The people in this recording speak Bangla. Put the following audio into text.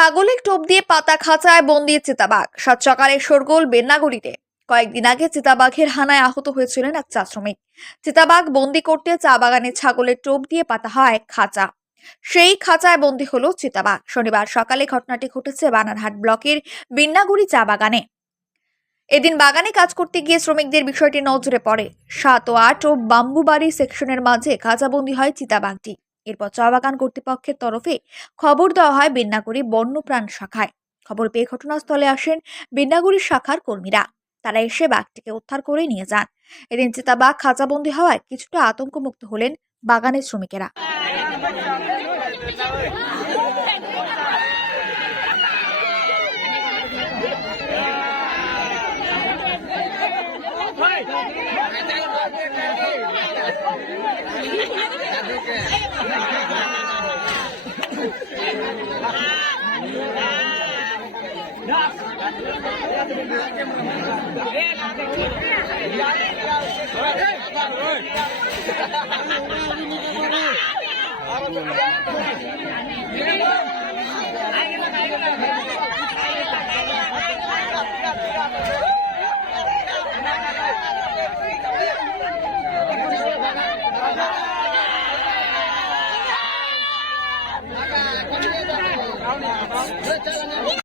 ছাগলের টোপ দিয়ে পাতা খাঁচায় বন্দি চিতাবাঘ। সাত সকালে শোরগোল বেন্নাগুড়িতে। কয়েকদিন আগে চিতাবাঘের হানায় আহত হয়েছিলেন এক চা শ্রমিক। চিতাবাঘ বন্দি করতে চা বাগানে ছাগলের টোপ দিয়ে পাতা হয় খাঁচা। সেই খাঁচায় বন্দি হলো চিতাবাঘ। শনিবার সকালে ঘটনাটি ঘটেছে বানারহাট ব্লকের বেন্নাগুড়ি চা বাগানে। এদিন বাগানে কাজ করতে গিয়ে শ্রমিকদের বিষয়টি নজরে পড়ে। 7 ও 8 ও বাম্বুবাড়ি সেকশনের মাঝে খাঁচাবন্দি হয় চিতাবাঘটি। এরপর চা বাগান কর্তৃপক্ষের তরফে খবর দেওয়া হয় বেন্নাগুড়ি বন্যপ্রাণ শাখায়। খবর পেয়ে ঘটনাস্থলে আসেন বেন্নাগুড়ি শাখার কর্মীরা। তারা এসে বাঘটিকে উদ্ধার করে নিয়ে যান। এদিন চিতাবাঘ খাঁচাবন্দি হওয়ায় কিছুটা আতঙ্কমুক্ত হলেন বাগানের শ্রমিকেরা। Hey!